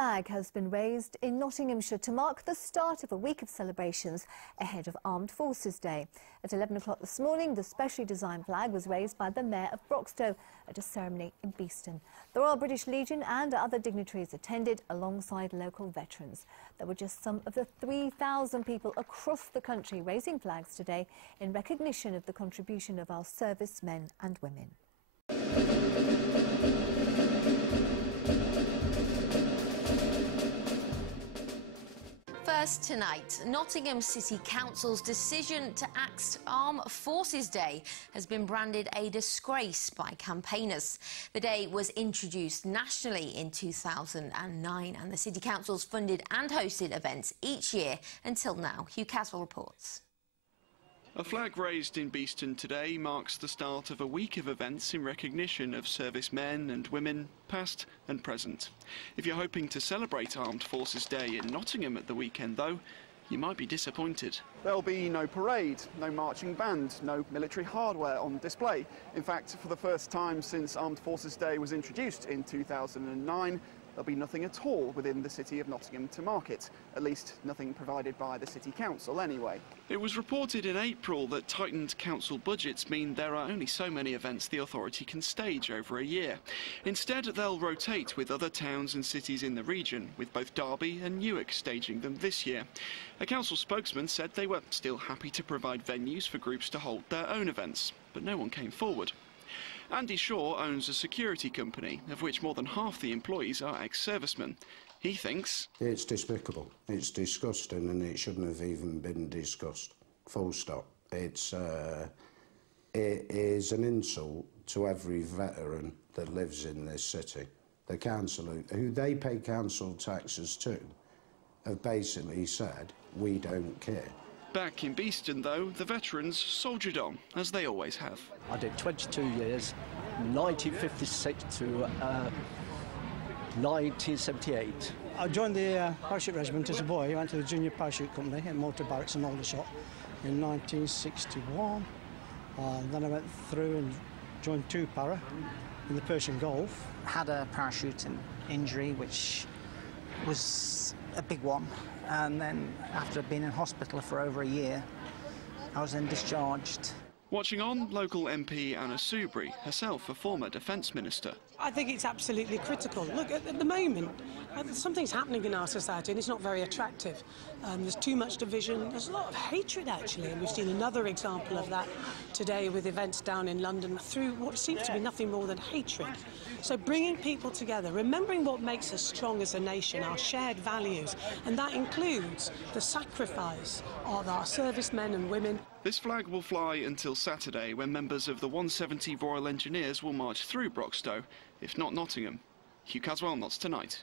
flag has been raised in Nottinghamshire to mark the start of a week of celebrations ahead of Armed Forces Day. At 11 o'clock this morning, the specially designed flag was raised by the Mayor of Broxtowe at a ceremony in Beeston. The Royal British Legion and other dignitaries attended alongside local veterans. There were just some of the 3,000 people across the country raising flags today in recognition of the contribution of our servicemen and women. First tonight, Nottingham City Council's decision to axe Armed Forces Day has been branded a disgrace by campaigners. The day was introduced nationally in 2009 and the City Council's funded and hosted events each year until now. Hugh Caswell reports. A flag raised in Beeston today marks the start of a week of events in recognition of servicemen and women, past and present. If you're hoping to celebrate Armed Forces Day in Nottingham at the weekend, though, you might be disappointed. There'll be no parade, no marching band, no military hardware on display. In fact, for the first time since Armed Forces Day was introduced in 2009, there'll be nothing at all within the City of Nottingham to mark it. At least nothing provided by the City Council anyway. It was reported in April that tightened council budgets mean there are only so many events the authority can stage over a year. Instead, they'll rotate with other towns and cities in the region, with both Derby and Newark staging them this year. A council spokesman said they were still happy to provide venues for groups to hold their own events, but no one came forward. Andy Shaw owns a security company, of which more than half the employees are ex-servicemen. He thinks it's despicable, it's disgusting, and it shouldn't have even been discussed. Full stop. It is an insult to every veteran that lives in this city. The council, who they pay council taxes to, have basically said, we don't care. Back in Beeston, though, the veterans soldiered on, as they always have. I did 22 years, 1956 to 1978. I joined the parachute regiment as a boy. I went to the junior parachute company at Motor Barracks and Aldershot in 1961. Then I went through and joined 2 para in the Persian Gulf. Had a parachute injury, which was a big one. And then, after being in hospital for over a year, I was then discharged. Watching on, local MP Anna Soubry, herself a former Defence Minister. I think it's absolutely critical. Look, at the moment, something's happening in our society and it's not very attractive. There's too much division, there's a lot of hatred actually, and we've seen another example of that today with events down in London through what seems to be nothing more than hatred. So bringing people together, remembering what makes us strong as a nation, our shared values, and that includes the sacrifice of our servicemen and women. This flag will fly until Saturday, when members of the 170 Royal Engineers will march through Broxtowe, if not Nottingham. Hugh Caswell, Notts Tonight.